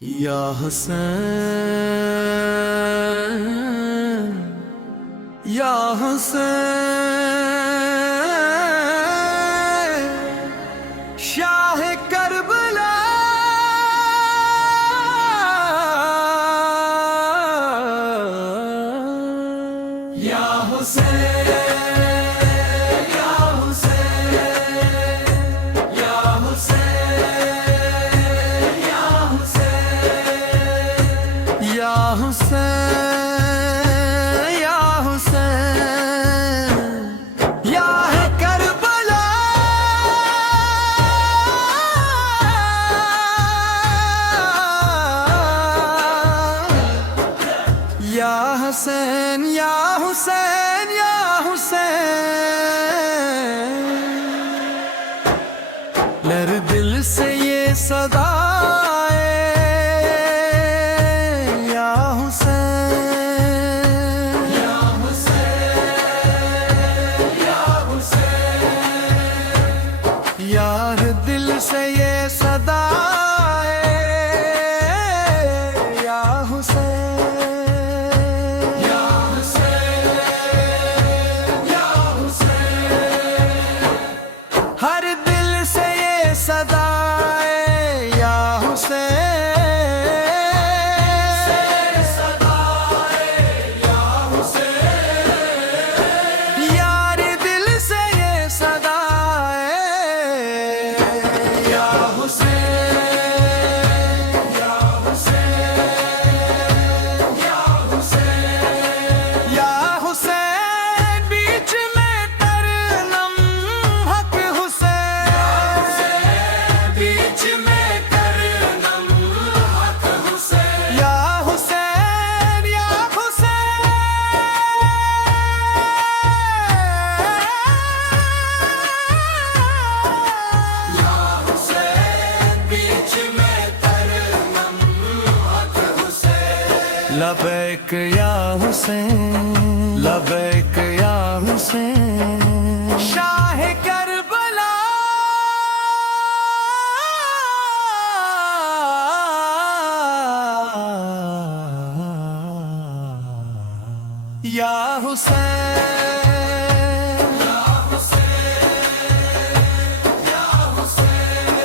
یا حسین یا حسین شاہ کربلا یا حسین یا حسین یا حسین یا حسین یا حسین یا حسین یا ہے کربلا یا حسین یا حسین یا حسین لر دل سے یہ صدا یار دل سے یہ صدا یا حسین یا حسین یا حسین ہر دل سے یہ صدا یا حسین صدا یا حسین یار دل سے یہ صدا لبیک یا حسین لبیک یا حسین شاہ کربلا یا حسین یا حسین یا حسین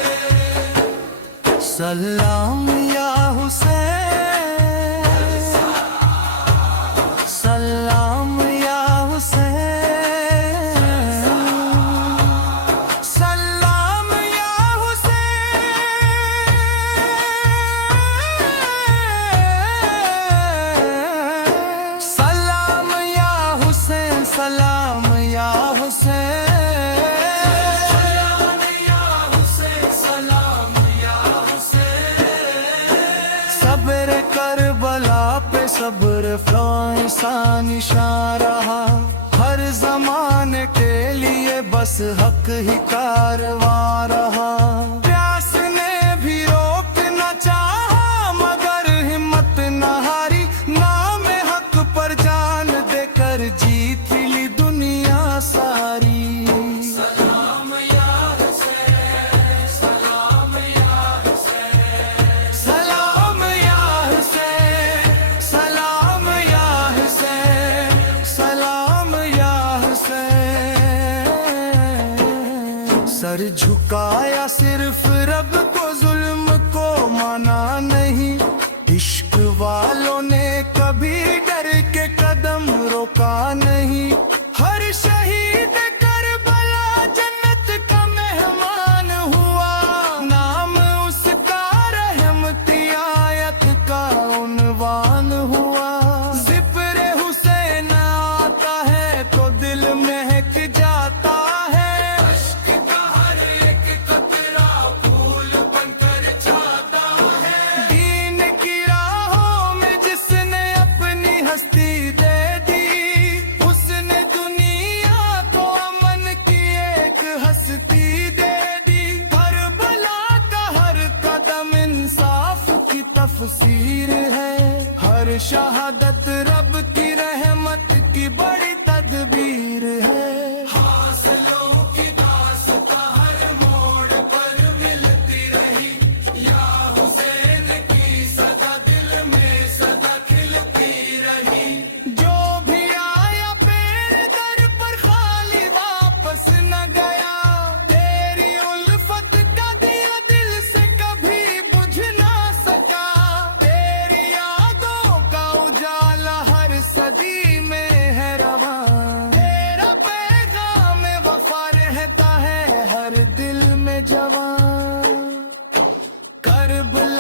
سلام یا حسین سلام یا حسین سلام یا حسین سلام یا حسین سلام یا حسین سلام یا حسین صبر کربلا پہ صبر فلانسا نشان رہا ہر زمانے کے لیے بس حق ہی کارواں رہا پیاس نے بھی روکنا چاہا مگر ہمت نہ ہاری نام حق پر جان دے کر جیت لی دنیا ساری سلام یا حسین سلام یا حسین سلام یا حسین سلام یا حسین سلام یا حسین سر جھکایا صرف رب کو ظلم کو مانا نہیں عشق والوں نے کبھی ڈر کے قدم روکا نہیں ہر شہید کربلا جنت کا مہمان ہوا نام اس کا رحمتی آیت کا عنوان ہوا ذکر حسین آتا ہے تو دل مہک جاتا ہے عشق کا ہر ایک قطرہ پھول بن کر جاتا ہے دین کی راہوں میں جس نے اپنی ہستی دے دی اس نے دنیا کو امن کی ایک ہستی دے دی کربلا کا ہر قدم انصاف کی تفسیر ہے ہر شہادت رب کی رحمت کی بڑی تدبیر ہے حاصلوں کی داستاں ہر موڑ پر ملتی رہی یا حسین کی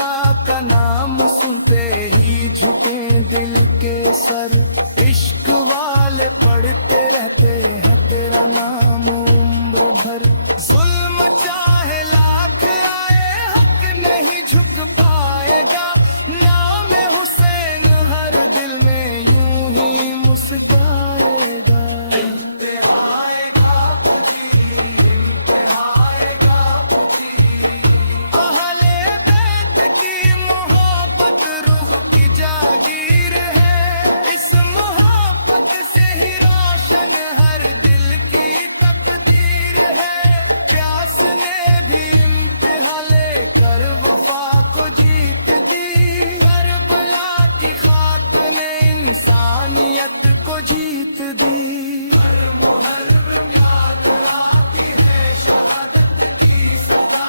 اللہ کا نام سنتے ہی جھکے دل کے سر، عشق والے پڑھتے رہتے ہیں تیرا نام عمر بھر، ظلم چاہے لاکھ آئے حق نہیں جھک پائے گا، نام حسین ہر دل میں یوں ہی مسکائے گا۔ انسانیت کو جیت دی، ہر محرم یاد آتی ہے شہادت کی صدا،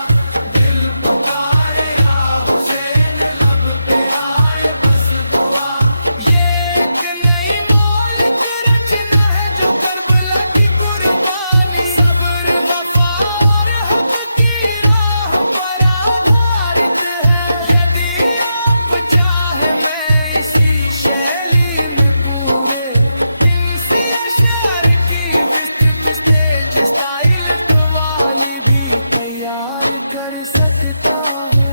دل پکارے یا حسین لب پہ آئے بس دعا، یہ ایک نئی مولک رچنا ہے جو کربلا کی قربانی، صبر وفا اور حق کی راہ پر آدھارت ہے، یدی آپ چاہے میں اسی شیلی اسٹائل والی بھی تیار کر سکتا ہے۔